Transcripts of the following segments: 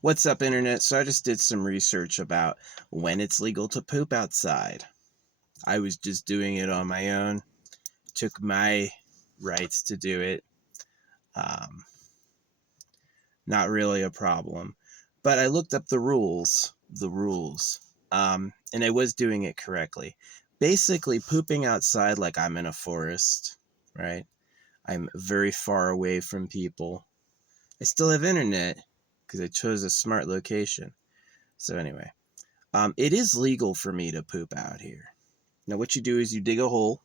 What's up, internet? So I just did some research about when it's legal to poop outside. I was just doing it on my own, took my rights to do it. Um, Not really a problem. But I looked up the rules, and I was doing it correctly. Basically, pooping outside like I'm in a forest, right? I'm very far away from people. I still have internet because I chose a smart location. So, anyway. It is legal for me to poop out here. Now, what you do is you dig a hole,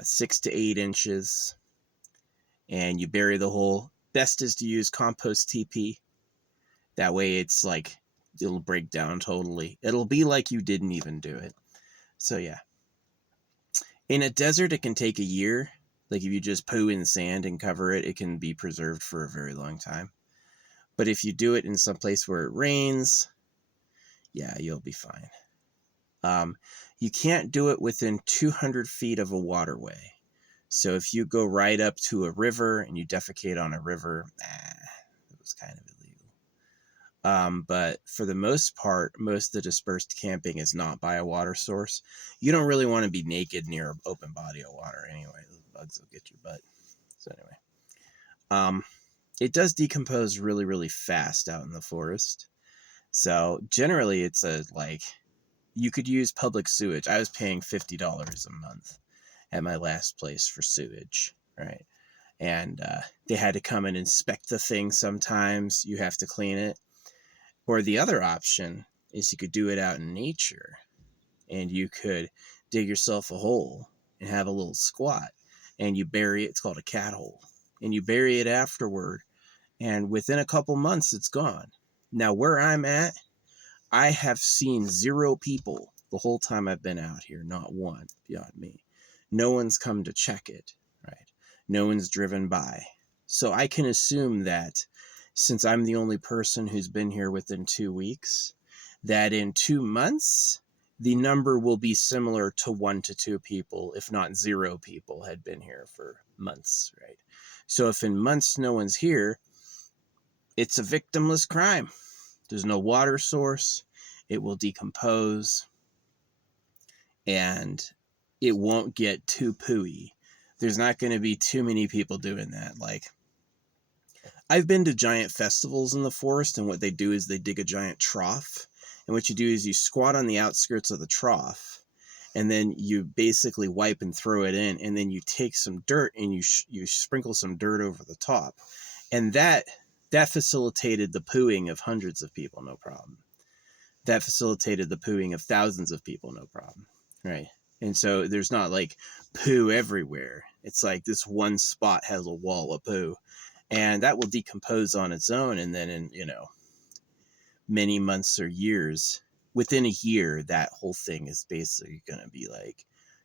6 to 8 inches, and you bury the hole. Best is to use compost TP. That way, it's like it'll break down totally. It'll be like you didn't even do it. So, yeah. In a desert, it can take a year. Like if you just poo in sand and cover it, it can be preserved for a very long time. But if you do it in some place where it rains, yeah, you'll be fine. You can't do it within 200 feet of a waterway. So if you go right up to a river and you defecate on a river, it was kind of illegal. But for the most part, most of the dispersed camping is not by a water source. You don't really want to be naked near an open body of water anyway. Those bugs will get your butt. So anyway, it does decompose really, really fast out in the forest. So generally, it's you could use public sewage. I was paying $50 a month at my last place for sewage, right? And they had to come and inspect the thing sometimes. You have to clean it. Or the other option is you could do it out in nature and you could dig yourself a hole and have a little squat and you bury it. It's called a cat hole. And you bury it afterward. And within a couple months, it's gone. Now, where I'm at, I have seen 0 people the whole time I've been out here, not one beyond me. No one's come to check it, right? No one's driven by. So I can assume that since I'm the only person who's been here within 2 weeks, that in 2 months, the number will be similar to 1 to 2 people, if not 0 people had been here for months, right? So if in months no one's here, it's a victimless crime. There's no water source. It will decompose and it won't get too pooey. There's not going to be too many people doing that. Like, I've been to giant festivals in the forest, and what they do is they dig a giant trough. And what you do is you squat on the outskirts of the trough, and then you basically wipe and throw it in, and then you take some dirt and you sprinkle some dirt over the top. And that facilitated the pooing of hundreds of people, no problem. That facilitated the pooing of thousands of people, no problem, right? And so there's not like poo everywhere. It's like this one spot has a wall of poo, and that will decompose on its own. And then in, many months or years, within a year, that whole thing is basically going to be like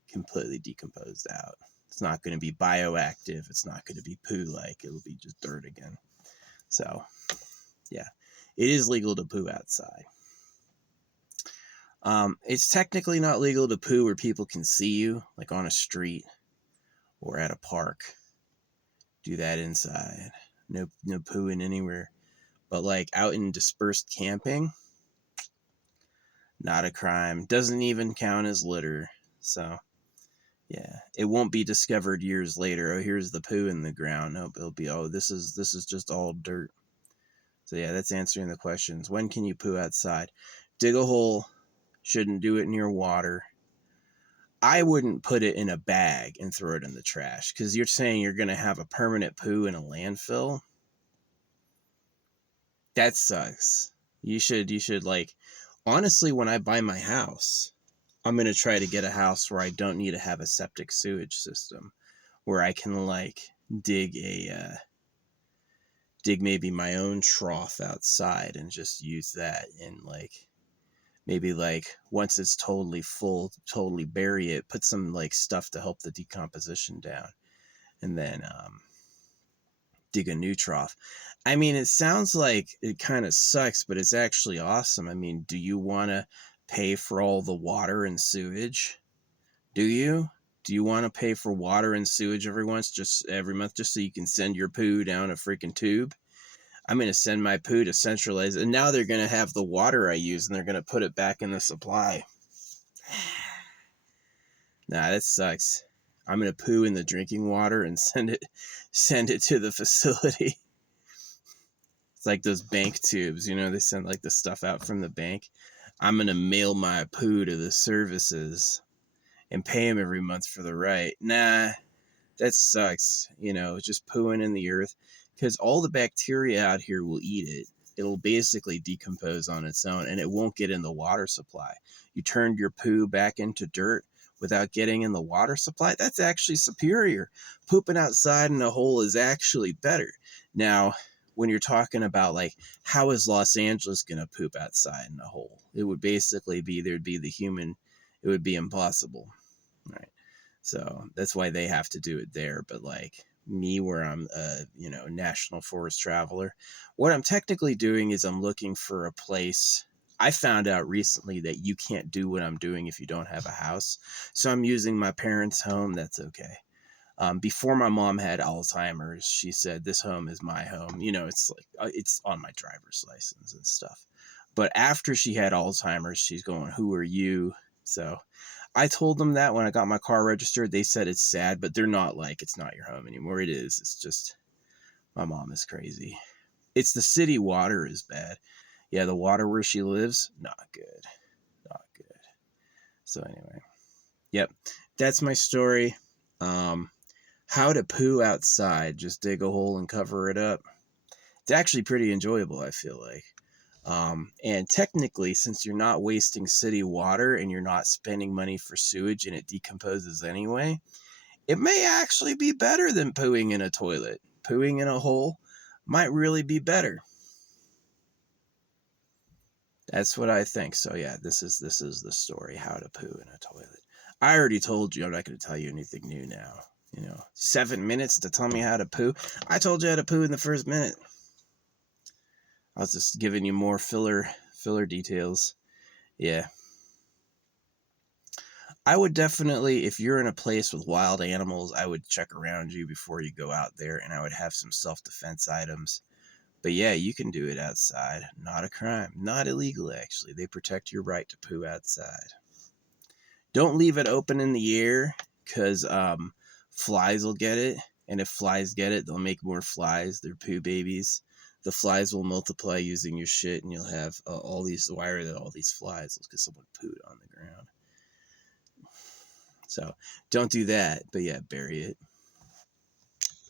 completely decomposed out. It's not going to be bioactive. It's not going to be poo like. It'll be just dirt again. So, yeah, it is legal to poo outside. It's technically not legal to poo where people can see you, like on a street or at a park. Do that inside. No pooing anywhere. But like out in dispersed camping, not a crime. Doesn't even count as litter. So, yeah, it won't be discovered years later. Oh, here's the poo in the ground. Nope, it'll be, oh, this is just all dirt. So yeah, that's answering the questions. When can you poo outside? Dig a hole. Shouldn't do it near water. I wouldn't put it in a bag and throw it in the trash because you're saying you're going to have a permanent poo in a landfill. That sucks. You should like, honestly, when I buy my house, I'm going to try to get a house where I don't need to have a septic sewage system, where I can like dig maybe my own trough outside and just use that, and like maybe like once it's totally full, totally bury it, put some like stuff to help the decomposition down, and then dig a new trough. I mean, it sounds like it kind of sucks, but it's actually awesome. I mean, do you want to pay for all the water and sewage? Do you? Do you want to pay for water and sewage every month just so you can send your poo down a freaking tube? I'm going to send my poo to centralize, and now they're going to have the water I use, and they're going to put it back in the supply. Nah, that sucks. I'm going to poo in the drinking water and send it to the facility. It's like those bank tubes, you know, they send like the stuff out from the bank. I'm going to mail my poo to the services and pay them every month for the right. Nah, that sucks. You know, just pooing in the earth, because all the bacteria out here will eat it. It'll basically decompose on its own, and it won't get in the water supply. You turned your poo back into dirt without getting in the water supply. That's actually superior. Pooping outside in a hole is actually better. Now, when you're talking about like, how is Los Angeles going to poop outside in a hole? It would basically be, there'd be the human, it would be impossible. Right. So that's why they have to do it there. But like me, where I'm a, you know, national forest traveler, what I'm technically doing is I'm looking for a place. I found out recently that you can't do what I'm doing if you don't have a house. So I'm using my parents' home. That's okay. Before my mom had Alzheimer's, she said, this home is my home. You know, it's like, it's on my driver's license and stuff. But after she had Alzheimer's, she's going, who are you? So I told them that when I got my car registered. They said it's sad, but they're not like, it's not your home anymore. It is. It's just, my mom is crazy. It's the city water is bad. Yeah, the water where she lives, not good. Not good. So anyway, yep, that's my story. How to poo outside. Just dig a hole and cover it up. It's actually pretty enjoyable, I feel like. And technically, since you're not wasting city water and you're not spending money for sewage and it decomposes anyway, it may actually be better than pooing in a toilet. Pooing in a hole might really be better. That's what I think. So yeah, this is the story, how to poo in a toilet. I already told you, I'm not going to tell you anything new now. You know, 7 minutes to tell me how to poo. I told you how to poo in the first minute. I was just giving you more filler details. Yeah. I would definitely, if you're in a place with wild animals, I would check around you before you go out there, and I would have some self-defense items. But yeah, you can do it outside. Not a crime. Not illegal, actually. They protect your right to poo outside. Don't leave it open in the air, because flies will get it. And if flies get it, they'll make more flies. They're poo babies. The flies will multiply using your shit, and you'll have all these, why are there all these flies? Because someone pooed on the ground. So don't do that. But yeah, bury it.